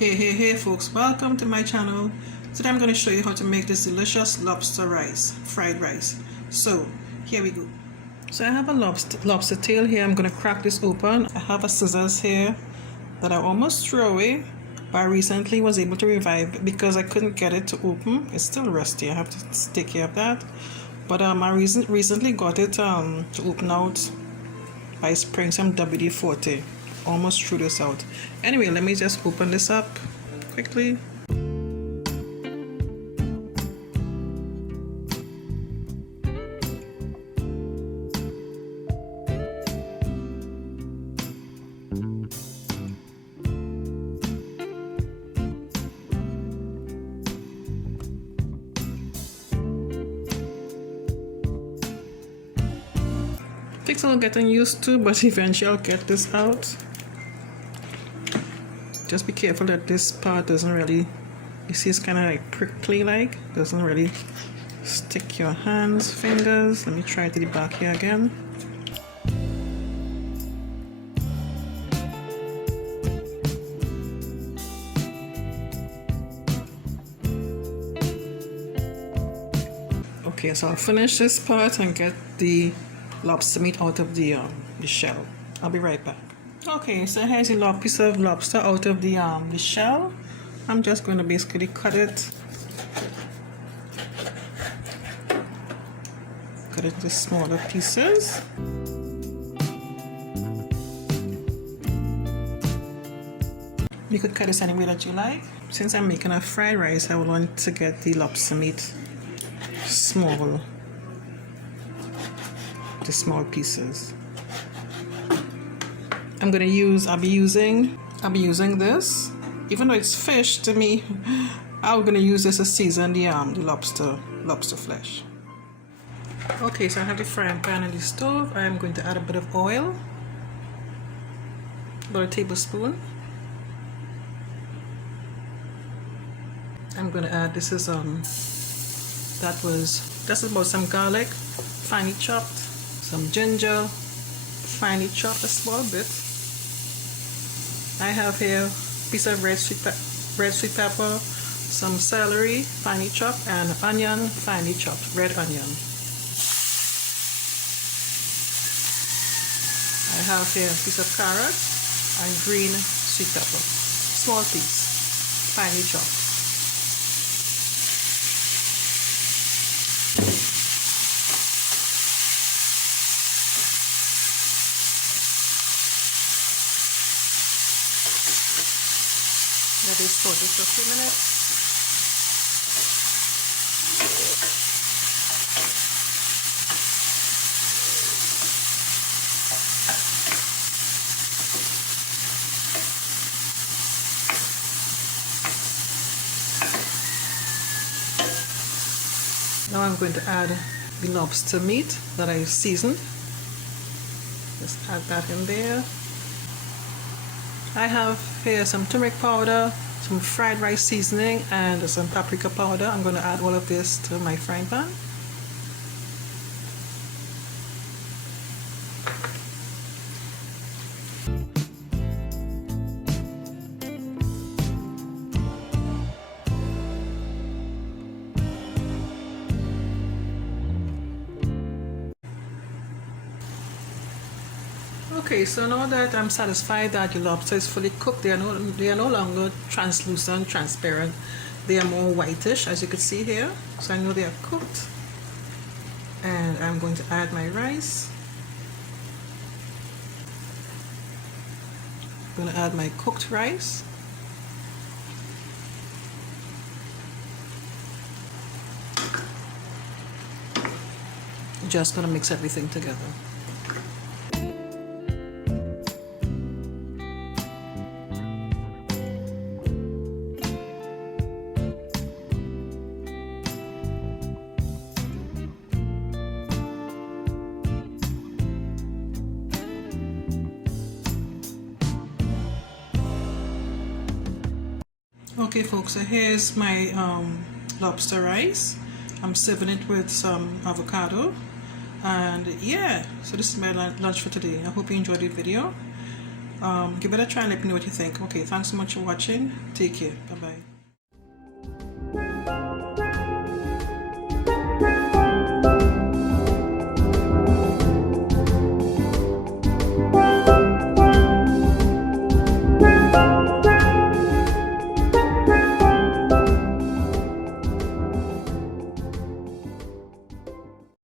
Hey folks, welcome to my channel. Today I'm going to show you how to make this delicious lobster rice, fried rice. So here we go. So I have a lobster tail here. I'm going to crack this open. I have a scissors here that I almost threw away, but I recently was able to revive it because I couldn't get it to open. It's still rusty. I have to take care of that. But I recently got it to open out by spraying some WD-40. Almost threw this out. Anyway, let me just open this up quickly. Takes a little getting used to, but eventually I'll get this out. Just be careful that this part doesn't really, you see it's kind of like prickly, like doesn't really stick your hands, fingers. Let me try to the back here again. Okay, so I'll finish this part and get the lobster meat out of the shell. I'll be right back. Okay, so here's a piece of lobster out of the shell. I'm just going to basically cut it into smaller pieces. You could cut this any way that you like. Since I'm making a fried rice, I would want to get the lobster meat small, the small pieces. I'll be using this. Even though it's fish to me, I'm gonna use this to season the lobster flesh. Okay, so I have the frying pan on the stove. I'm going to add a bit of oil, about a tablespoon. I'm gonna add that's about some garlic, finely chopped, some ginger, finely chopped, a small bit. I have here a piece of red sweet pepper, some celery, finely chopped, and onion, finely chopped, red onion. I have here a piece of carrot and green sweet pepper, small piece, finely chopped. Let it saute for a few minutes. Now I'm going to add the lobster meat that I seasoned. Just add that in there. I have here some turmeric powder, some fried rice seasoning, and some paprika powder. I'm going to add all of this to my frying pan. Okay, so now that I'm satisfied that the lobster is fully cooked, they are no longer translucent, transparent. They are more whitish, as you can see here. So I know they are cooked. And I'm going to add my rice. I'm going to add my cooked rice. Just going to mix everything together. Okay folks, so here's my lobster rice. I'm serving it with some avocado. And yeah, so this is my lunch for today. I hope you enjoyed the video. Give it a try and let me know what you think. Okay, thanks so much for watching. Take care. Bye bye.